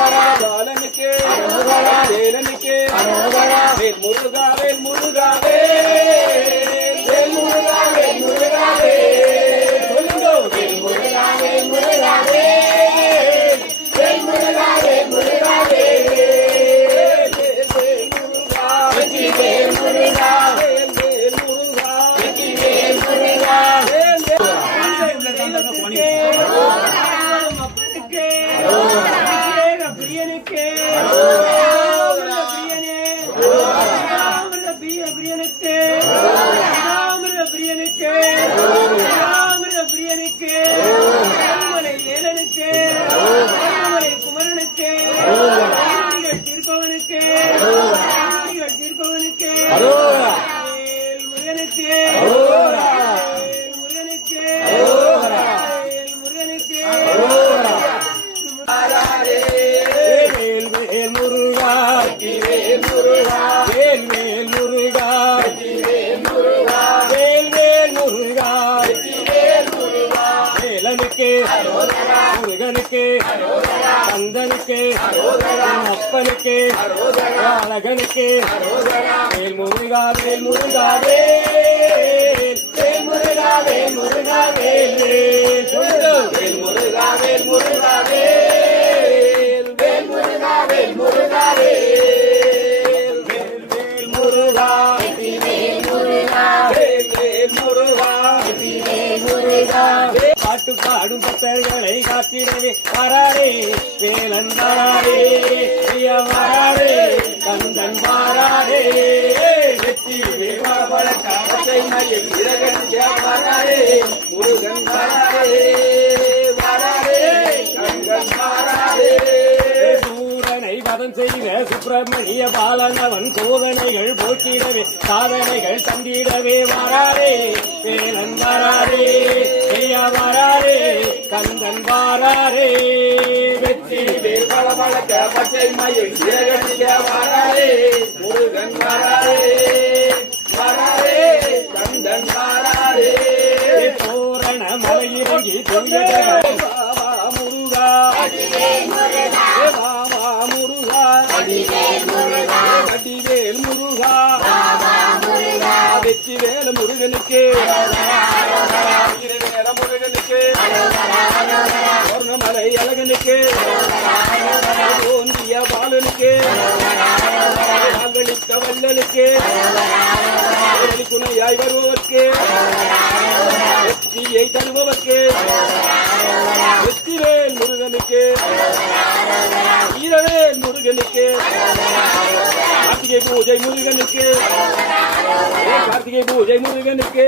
வேலனுக்கு வேல் முருகா வேல் முருகா வேல் முருகா வேல் முருகா வேல் வேல் முருகா வேல் முருகா வேல் முருகா வேல் முருகா வேல் முருகா வேல் முருகா வேல் முருகா பிரியனுக்கு. வேலனுக்கு முருகனுக்கு கந்தனுக்கு அப்பனுக்கு அழகனுக்கு வேல் முருகா வேல் முருகா வேல் வேல் முருகா வேல் முருகா வேல் வேல் சொல்லு வேல் முருகா வேல் முருகா வேல் வேல் முருகா வேல் முருகா வேல் வேல் வேல் முருகா பாட்டு பாடும் பக்தர்களை காத்திடவே வராரே வேலந்தாரே வராரே கந்தன் வாராரே வெற்றி வேவா வழக்காசை மயில் இரகன் வராரே முருகன் வராரே வராரே கந்தன் வராரே. சூரனை செய்த சுப்பிரமணிய பாலனவன் சோதனைகள் போக்கிடவே சாதனைகள் தந்திடவே வராரே வேலன் கந்தன் வாராரே. வெற்றி வேவள வழக்க பச்சை மயில் வராரே. முருகன் வராரே. வராரே கந்தன் வராரே. தோரண மலையிறங்கி முருகா. பாவா முருகா. வடிவேல் முருகா. வெற்றி வேல முருகனுக்கு. வேல முருகனுக்கு. சொர்ணமலை அழகனுக்கு. தோன்றிய பாலனுக்கு. வாக்களித்த வல்லனுக்கு துணையாய் வருபவர்க்கு வெற்றியை தருபவர்க்கு. வெற்றிவேல் முருகனுக்கு. வீரவேல் முருகனுக்கு. भारतीय बो जय मुरुगन के जय भारतीय बो जय मुरुगन के